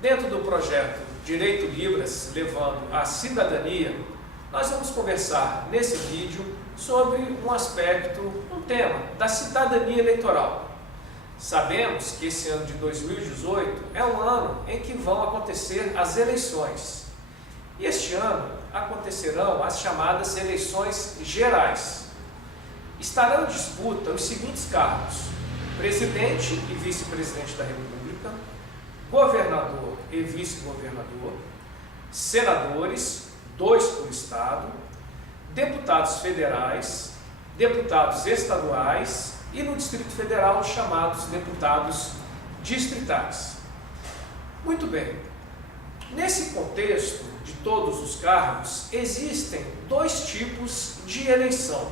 Dentro do projeto Direito Libras, levando a cidadania, nós vamos conversar nesse vídeo sobre um aspecto, um tema da cidadania eleitoral. Sabemos que esse ano de 2018 é um ano em que vão acontecer as eleições. E este ano acontecerão as chamadas eleições gerais. Estarão em disputa os seguintes cargos: presidente e vice-presidente da República, governador e vice-governador, senadores, 2 por estado, deputados federais, deputados estaduais e no Distrito Federal os chamados deputados distritais. Muito bem, nesse contexto de todos os cargos, existem 2 tipos de eleição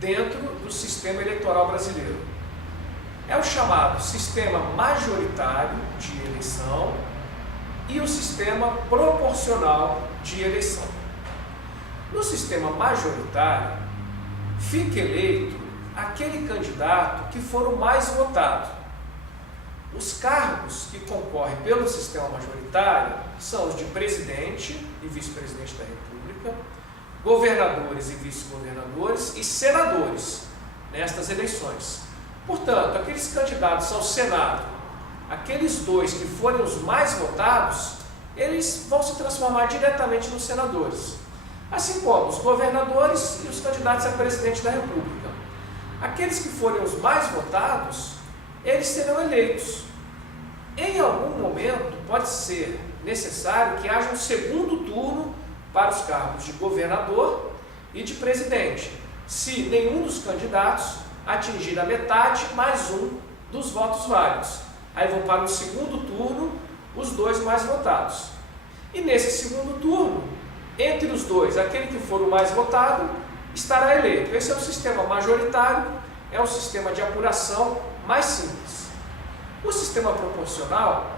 dentro do sistema eleitoral brasileiro. É o chamado sistema majoritário de eleição e o sistema proporcional de eleição. No sistema majoritário, fica eleito aquele candidato que for o mais votado. Os cargos que concorrem pelo sistema majoritário são os de presidente e vice-presidente da República, governadores e vice-governadores e senadores nestas eleições. Portanto, aqueles candidatos ao Senado, aqueles 2 que forem os mais votados, eles vão se transformar diretamente nos senadores. Assim como os governadores e os candidatos a presidente da República. Aqueles que forem os mais votados, eles serão eleitos. Em algum momento, pode ser necessário que haja um segundo turno para os cargos de governador e de presidente, se nenhum dos candidatos atingir a metade mais um dos votos válidos. Aí vão para o segundo turno os 2 mais votados. E nesse segundo turno, entre os 2, aquele que for o mais votado estará eleito. Esse é o sistema majoritário, é um sistema de apuração mais simples. O sistema proporcional,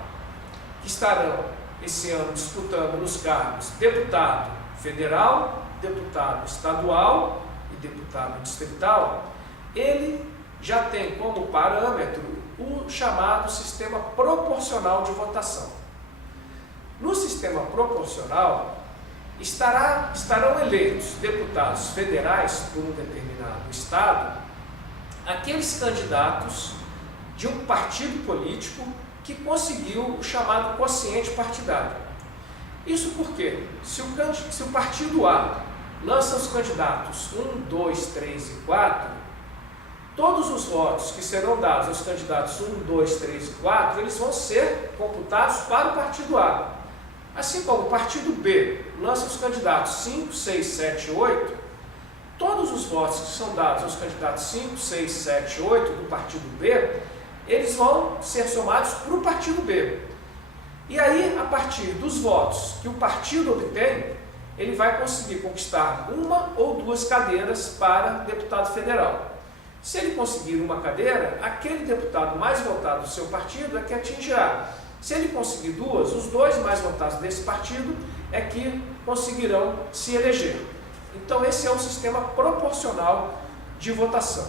que estarão esse ano disputando nos cargos deputado federal, deputado estadual e deputado distrital, ele já tem como parâmetro o chamado sistema proporcional de votação. No sistema proporcional, estarão eleitos deputados federais por um determinado estado, aqueles candidatos de um partido político que conseguiu o chamado quociente partidário. Isso porque, se o partido A lança os candidatos 1, 2, 3 e 4, todos os votos que serão dados aos candidatos 1, 2, 3 e 4, eles vão ser computados para o partido A. Assim como o partido B lança os candidatos 5, 6, 7 e 8, todos os votos que são dados aos candidatos 5, 6, 7 e 8 do partido B, eles vão ser somados para o partido B. E aí, a partir dos votos que o partido obtém, ele vai conseguir conquistar 1 ou 2 cadeiras para deputado federal. Se ele conseguir uma cadeira, aquele deputado mais votado do seu partido é que atingirá. Se ele conseguir 2, os 2 mais votados desse partido é que conseguirão se eleger. Então, esse é o sistema proporcional de votação.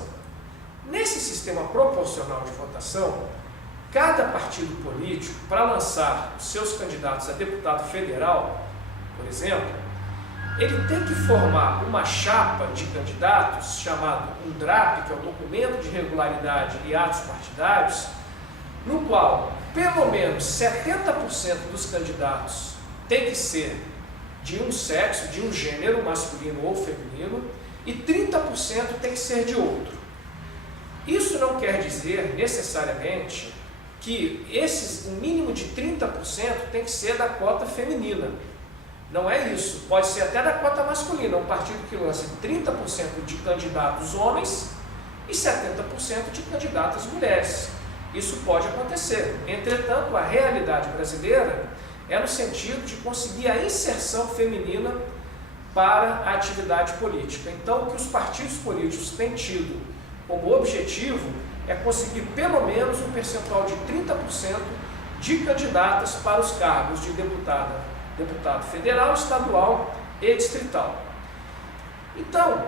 Nesse sistema proporcional de votação, cada partido político, para lançar os seus candidatos a deputado federal, por exemplo, ele tem que formar uma chapa de candidatos, chamado um DRAP, que é o Documento de Regularidade e Atos Partidários, no qual pelo menos 70% dos candidatos tem que ser de um sexo, de um gênero, masculino ou feminino, e 30% tem que ser de outro. Isso não quer dizer necessariamente que um mínimo de 30% tem que ser da cota feminina. Não é isso, pode ser até da cota masculina, um partido que lança 30% de candidatos homens e 70% de candidatas mulheres. Isso pode acontecer. Entretanto, a realidade brasileira é no sentido de conseguir a inserção feminina para a atividade política. Então, o que os partidos políticos têm tido como objetivo é conseguir pelo menos um percentual de 30% de candidatas para os cargos de deputado federal, estadual e distrital. Então,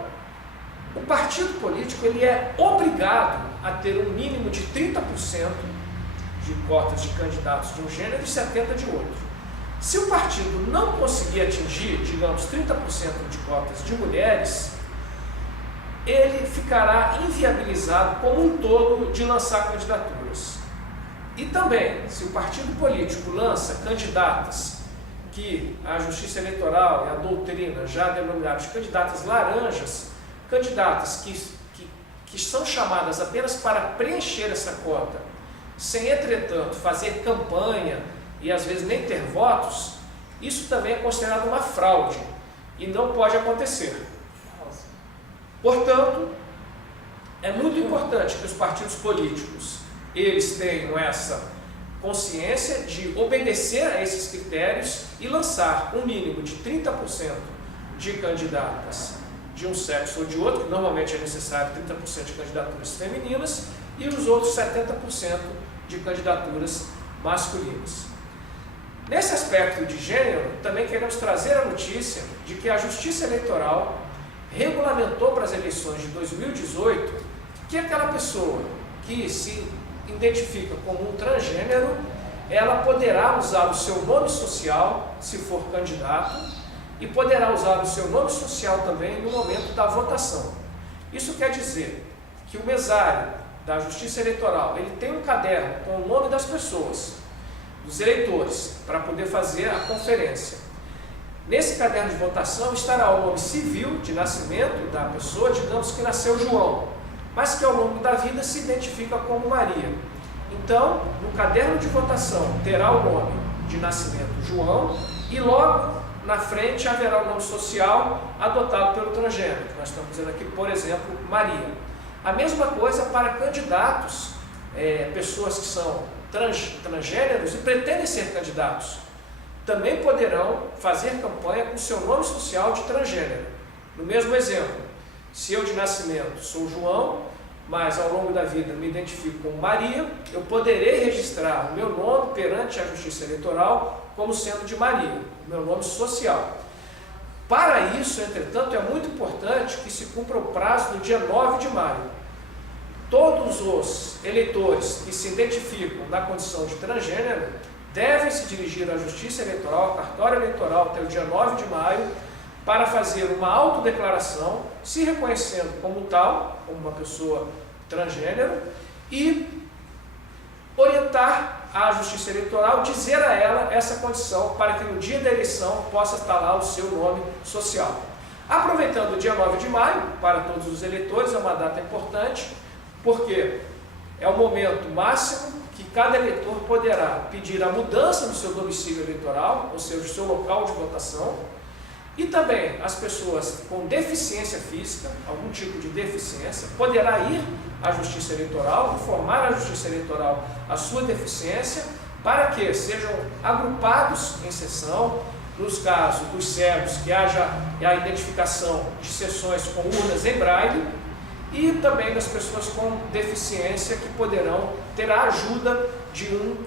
o partido político ele é obrigado a ter um mínimo de 30% de cotas de candidatos de um gênero e 70% de outro. Se o partido não conseguir atingir, digamos, 30% de cotas de mulheres, ele ficará inviabilizado como um todo de lançar candidaturas. E também, se o partido político lança candidatas que a Justiça Eleitoral e a doutrina já denominaram de candidatas laranjas, candidatas que são chamadas apenas para preencher essa cota, sem, entretanto, fazer campanha e às vezes nem ter votos, isso também é considerado uma fraude e não pode acontecer. Portanto, é muito importante que os partidos políticos eles tenham essa consciência de obedecer a esses critérios e lançar um mínimo de 30% de candidatas de um sexo ou de outro, que normalmente é necessário 30% de candidaturas femininas, e os outros 70% de candidaturas masculinas. Nesse aspecto de gênero, também queremos trazer a notícia de que a Justiça Eleitoral regulamentou para as eleições de 2018 que aquela pessoa que se identifica como um transgênero, ela poderá usar o seu nome social, se for candidato, e poderá usar o seu nome social também no momento da votação. Isso quer dizer que o mesário da Justiça Eleitoral, ele tem um caderno com o nome das pessoas, dos eleitores, para poder fazer a conferência. Nesse caderno de votação estará o nome civil de nascimento da pessoa, digamos que nasceu João, mas que ao longo da vida se identifica como Maria. Então, no caderno de votação terá o nome de nascimento João e logo na frente haverá o nome social adotado pelo transgênero, que nós estamos dizendo aqui, por exemplo, Maria. A mesma coisa para candidatos, pessoas que são transgêneros e pretendem ser candidatos, também poderão fazer campanha com seu nome social de transgênero. No mesmo exemplo, se eu de nascimento sou João, mas ao longo da vida me identifico como Maria, eu poderei registrar o meu nome perante a Justiça Eleitoral como sendo de Maria, meu nome social. Para isso, entretanto, é muito importante que se cumpra o prazo do dia 9 de maio. Todos os eleitores que se identificam na condição de transgênero devem se dirigir à Justiça Eleitoral, ao cartório eleitoral, até o dia 9 de maio, para fazer uma autodeclaração, se reconhecendo como tal, como uma pessoa transgênero, e orientar a Justiça Eleitoral, dizer a ela essa condição, para que no dia da eleição possa estar lá o seu nome social. Aproveitando o dia 9 de maio, para todos os eleitores, é uma data importante, porque é o momento máximo que cada eleitor poderá pedir a mudança do seu domicílio eleitoral, ou seja, do seu local de votação, e também as pessoas com deficiência física, algum tipo de deficiência, poderá ir à Justiça Eleitoral, informar a Justiça Eleitoral a sua deficiência, para que sejam agrupados em sessão, nos casos dos cegos, que haja a identificação de sessões com urnas em braille, e também das pessoas com deficiência que poderão ter a ajuda de um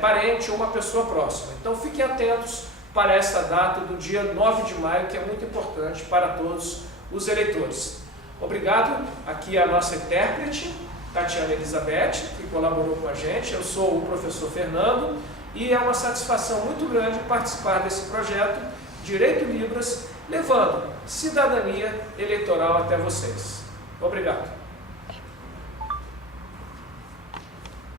parente ou uma pessoa próxima. Então fiquem atentos para essa data do dia 9 de maio, que é muito importante para todos os eleitores. Obrigado, aqui a nossa intérprete, Tatiana Elizabeth, que colaborou com a gente. Eu sou o professor Fernando e é uma satisfação muito grande participar desse projeto Direito Libras, levando cidadania eleitoral até vocês. Obrigado.